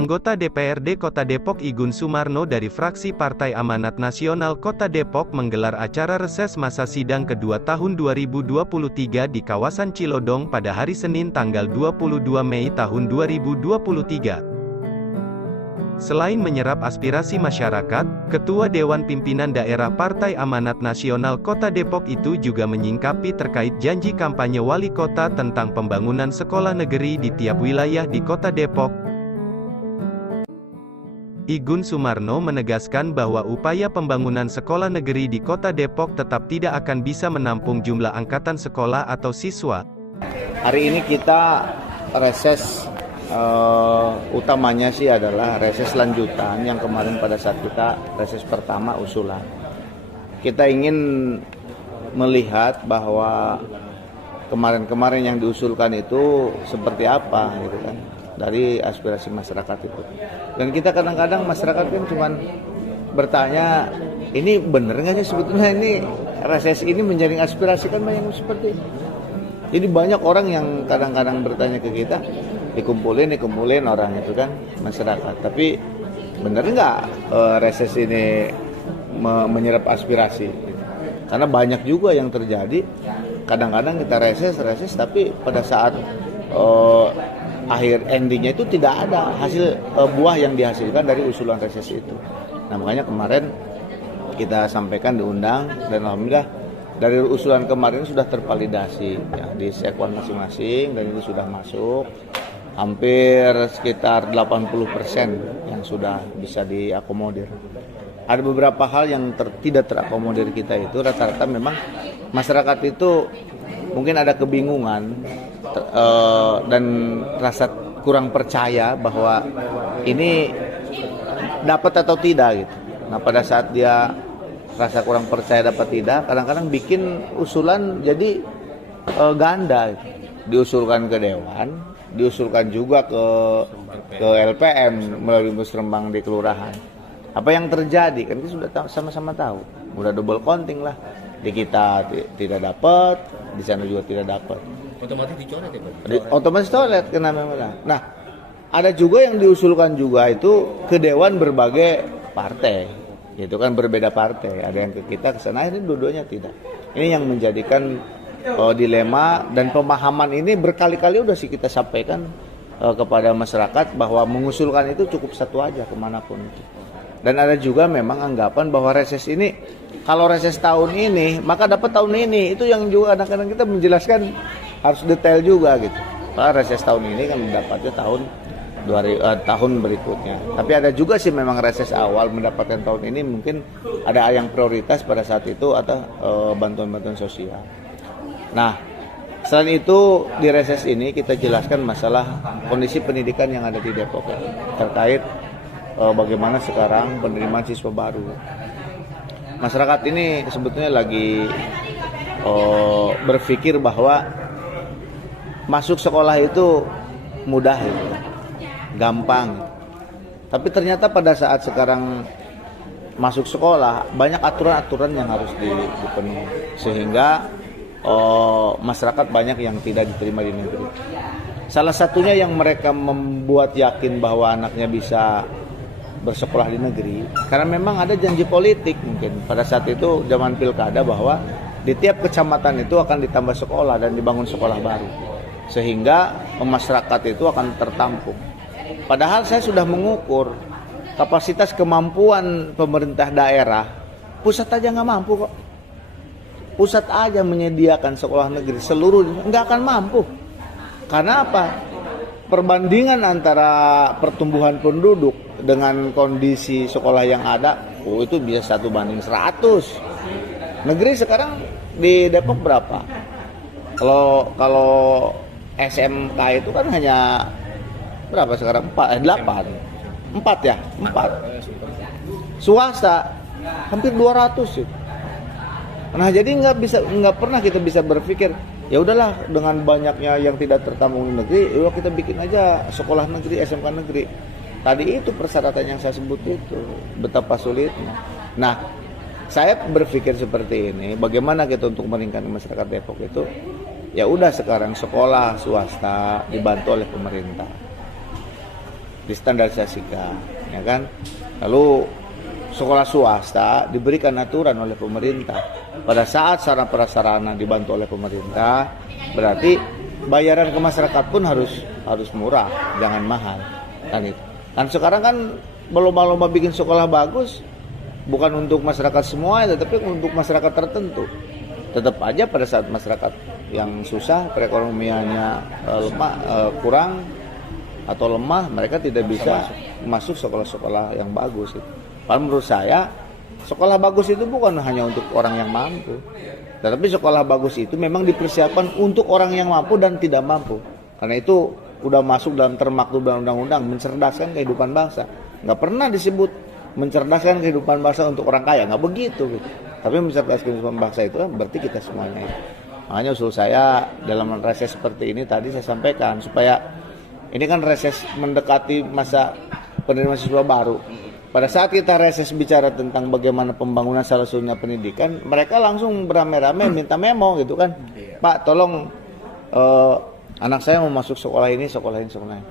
Anggota DPRD Kota Depok Igun Sumarno dari fraksi Partai Amanat Nasional Kota Depok menggelar acara reses masa sidang kedua tahun 2023 di kawasan Cilodong pada hari Senin tanggal 22 Mei tahun 2023. Selain menyerap aspirasi masyarakat, Ketua Dewan Pimpinan Daerah Partai Amanat Nasional Kota Depok itu juga menyingkapi terkait janji kampanye wali kota tentang pembangunan sekolah negeri di tiap wilayah di Kota Depok. Igun Sumarno menegaskan bahwa upaya pembangunan sekolah negeri di Kota Depok tetap tidak akan bisa menampung jumlah angkatan sekolah atau siswa. Hari ini kita reses, utamanya sih adalah reses lanjutan yang kemarin pada saat kita reses pertama usulan. Kita ingin melihat bahwa kemarin-kemarin yang diusulkan itu seperti apa gitu kan, dari aspirasi masyarakat itu. Dan kita kadang-kadang masyarakat kan cuman bertanya, ini bener nggak sih sebetulnya ini reses ini menjaring aspirasi, kan banyak seperti itu. Jadi banyak orang yang kadang-kadang bertanya ke kita, dikumpulin orang itu kan, masyarakat. Tapi bener nggak reses ini menyerap aspirasi? Karena banyak juga yang terjadi, kadang-kadang kita reses, tapi pada saat akhir endingnya itu tidak ada hasil buah yang dihasilkan dari usulan reses itu. Nah makanya kemarin kita sampaikan, diundang, dan alhamdulillah dari usulan kemarin sudah tervalidasi ya, di sekwan masing-masing, dan itu sudah masuk hampir sekitar 80% yang sudah bisa diakomodir. Ada beberapa hal yang tidak terakomodir kita itu, rata-rata memang masyarakat itu mungkin ada kebingungan dan rasa kurang percaya bahwa ini dapat atau tidak gitu. Nah pada saat dia rasa kurang percaya dapat tidak, kadang-kadang bikin usulan jadi ganda gitu. Diusulkan ke Dewan, diusulkan juga ke LPM melalui musrembang di kelurahan. Apa yang terjadi kan kita sudah sama-sama tahu, udah double counting lah. Di kita tidak dapat, di sana juga tidak dapat. Otomatis dicoret ya Pak? Otomatis coret kena memang. Nah, ada juga yang diusulkan juga itu ke Dewan berbagai partai. Itu kan berbeda partai. Ada yang ke kita, ke sana, ini dua-duanya tidak. Ini yang menjadikan dilema, dan pemahaman ini berkali-kali udah sih kita sampaikan kepada masyarakat bahwa mengusulkan itu cukup satu aja kemanapun itu. Dan ada juga memang anggapan bahwa reses ini, kalau reses tahun ini maka dapat tahun ini. Itu yang juga kadang-kadang kita menjelaskan harus detail juga gitu. Karena reses tahun ini kan mendapatnya tahun berikutnya. Tapi ada juga sih memang reses awal mendapatkan tahun ini mungkin ada yang prioritas pada saat itu atau bantuan-bantuan sosial. Nah, selain itu di reses ini kita jelaskan masalah kondisi pendidikan yang ada di Depok ya, terkait bagaimana sekarang penerimaan siswa baru. Masyarakat ini sebetulnya lagi berpikir bahwa masuk sekolah itu mudah gitu, gampang. Tapi ternyata pada saat sekarang masuk sekolah banyak aturan-aturan yang harus dipenuhi, sehingga masyarakat banyak yang tidak diterima di negeri. Salah satunya yang mereka membuat yakin bahwa anaknya bisa bersekolah di negeri, karena memang ada janji politik mungkin pada saat itu zaman pilkada bahwa di tiap kecamatan itu akan ditambah sekolah dan dibangun sekolah baru, sehingga masyarakat itu akan tertampung. Padahal saya sudah mengukur kapasitas kemampuan pemerintah daerah, pusat aja nggak mampu kok. Pusat aja menyediakan sekolah negeri seluruh nggak akan mampu. Karena apa? Perbandingan antara pertumbuhan penduduk dengan kondisi sekolah yang ada, itu bisa 1:100. Negeri sekarang di Depok berapa? Kalau SMK itu kan hanya berapa sekarang? 4 ya? 4. Swasta hampir 200 sih. Nah, jadi nggak pernah kita bisa berpikir ya udahlah dengan banyaknya yang tidak tertampung di negeri, ya kita bikin aja sekolah negeri, SMK negeri. Tadi itu persyaratan yang saya sebut itu betapa sulitnya. Nah, saya berpikir seperti ini, bagaimana kita untuk meningkatkan masyarakat Depok itu, ya udah sekarang sekolah swasta dibantu oleh pemerintah. distandarisasikan, ya kan? Lalu sekolah swasta diberikan aturan oleh pemerintah. Pada saat sarana prasarana dibantu oleh pemerintah, berarti bayaran ke masyarakat pun harus murah, jangan mahal. Kan itu. Dan sekarang kan berlomba-lomba bikin sekolah bagus, bukan untuk masyarakat semua, tetapi untuk masyarakat tertentu. Tetap aja pada saat masyarakat yang susah, perekonomiannya lemah, kurang atau lemah, mereka tidak bisa masuk sekolah-sekolah yang bagus. Padahal menurut saya, sekolah bagus itu bukan hanya untuk orang yang mampu, tetapi sekolah bagus itu memang dipersiapkan untuk orang yang mampu dan tidak mampu. Karena itu udah masuk dalam termaktub dalam undang-undang, mencerdaskan kehidupan bangsa. Nggak pernah disebut mencerdaskan kehidupan bangsa untuk orang kaya, nggak begitu gitu. Tapi mencerdaskan kehidupan bangsa itu kan berarti kita semuanya. Makanya usul saya dalam reses seperti ini tadi saya sampaikan, supaya ini kan reses mendekati masa penerimaan siswa baru. Pada saat kita reses bicara tentang bagaimana pembangunan salah satunya pendidikan, mereka langsung beramai-ramai minta memo gitu kan. Pak, tolong anak saya mau masuk sekolah ini.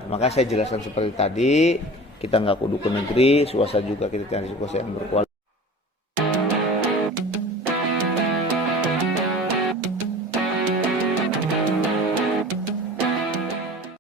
Makanya saya jelaskan seperti tadi, kita nggak kudu ke negeri, swasta juga kita cari swasta yang berkualitas.